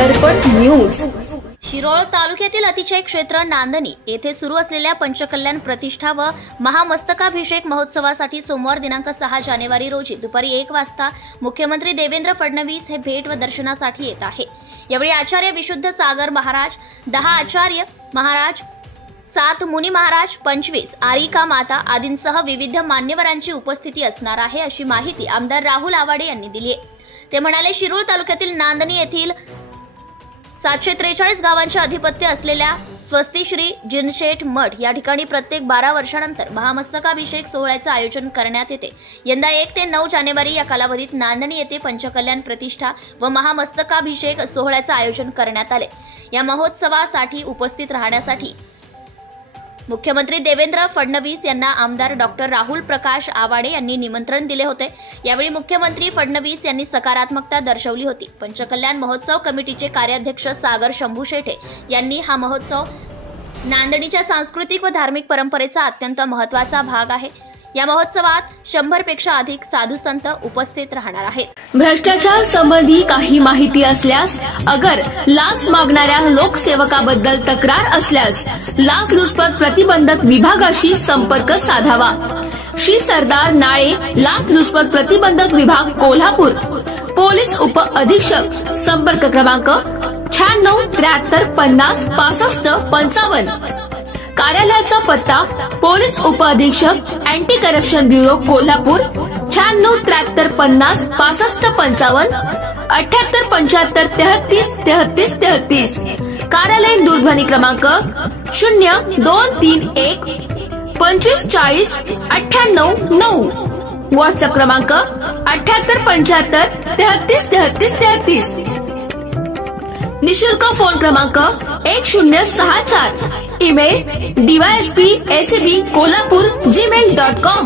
दर्पण news. Shirol तालुक्यातील अतिशय क्षेत्र नांदणी येथे सुरू असलेल्या पंचकल्याण प्रतिष्ठा व महामस्तकाभिषेक महोत्सवासाठी सोमवार दिनांक 6 जानेवारी रोजी दुपारी 1 वाजता मुख्यमंत्री देवेंद्र फडणवीस हे भेट व दर्शनासाठी येत आहे। यावेळी आचार्य विशुद्ध सागर महाराज, 10 आचार्य महाराज, 7 मुनी महाराज, 25 आरिका माता आदींसह विविध मान्यवरांची उपस्थिती असणार आहे, अशी माहिती आमदार राहुल आवाडे यांनी दिली आहे। ते म्हणाले, शिरोळ तालुक्यातील नांदणी येथील 743 गावांचे अधिपत्य असलेल्या स्वस्ती श्री जिनशेठ मठ या ठिकाणी प्रत्येक 12 वर्षानंतर महामस्तकाभिषेक सोहळ्याचे आयोजन करण्यात येते। यंदा 1 ते 9 जानेवारी या कालावधीत नांदणी येथे पंचकल्याण प्रतिष्ठा व महामस्तकाभिषेक सोहळ्याचे आयोजन करण्यात आले। या महोत्सवासाठी उपस्थित राहण्यासाठी मुख्यमंत्री देवेंद्र फडणवीस यांना आमदार डॉक्टर राहुल प्रकाश आवाडे यांनी निमंत्रण दिले होते। यावेळी मुख्यमंत्री फडणवीस यांनी सकारात्मकता दर्शवली होती। पंचकल्याण महोत्सव कमिटीचे कार्याध्यक्ष सागर शंभू शेटे यांनी हा महोत्सव नांदणीच्या सांस्कृतिक व धार्मिक परंपरेचा अत्यंत महत्त्वाचा भाग आहे। या महोत्सवात 100 पेक्षा अधिक साधू संत उपस्थित राहणार आहेत। भ्रष्टाचार संबंधी काही माहिती असल्यास अगर लाच मागणाऱ्या लोकसेवकाबद्दल तक्रार असल्यास लाचलुचपत प्रतिबंधक विभागाशी संपर्क साधावा। श्री सरदार नाळे लाचलुचपत प्रतिबंधक विभाग कोल्हापूर, पोलीस उप अधीक्षक, संपर्क क्रमांक 96 73 50 65 55। कार्यालयाचा पत्ता पोलीस उप अधीक्षक अँटी करप्शन ब्युरो कोल्हापूर 96 73 50 65 55 78 75 33 33 33। कार्यालयीन दूरध्वनी क्रमांक 0231 25 40 98 9। व्हॉट्सअप क्रमांक 78 75 33 33 33। निशुल्क फोन क्रमांक 1064। Email dysp@kolhapur@gmail.com।